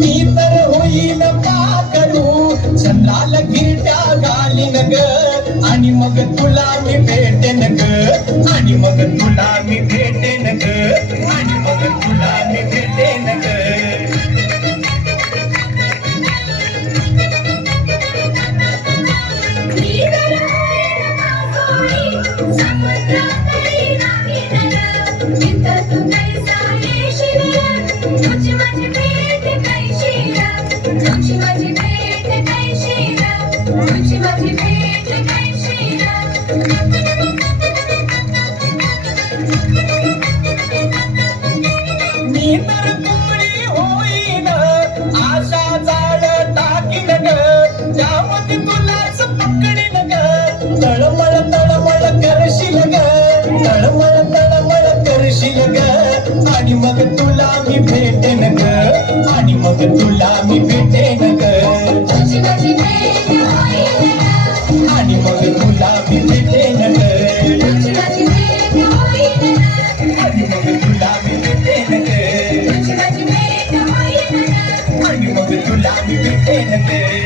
मी तर होईन पाखरू चंद्राला गिरट्या घालीन ग आणि मग तुला मी भेटेन ग आणि मग तुला मी भेटेन ग आणि मग तुला मी भेटेन ग मी तर कोणी होईन आशा जाळ टाकीन ग त्यामध्ये तुलाच पकडीन ग तळमळ तळमळ करशील ग तळमळ करशील ग आणि मग तुला मी भेटेन ग आणि मग तुला मी भेटेन ग आणि मग तुला मी भेटेन ग आणि मग तुला मी भेटेन ग आणि मग तुला मी भेटेन ग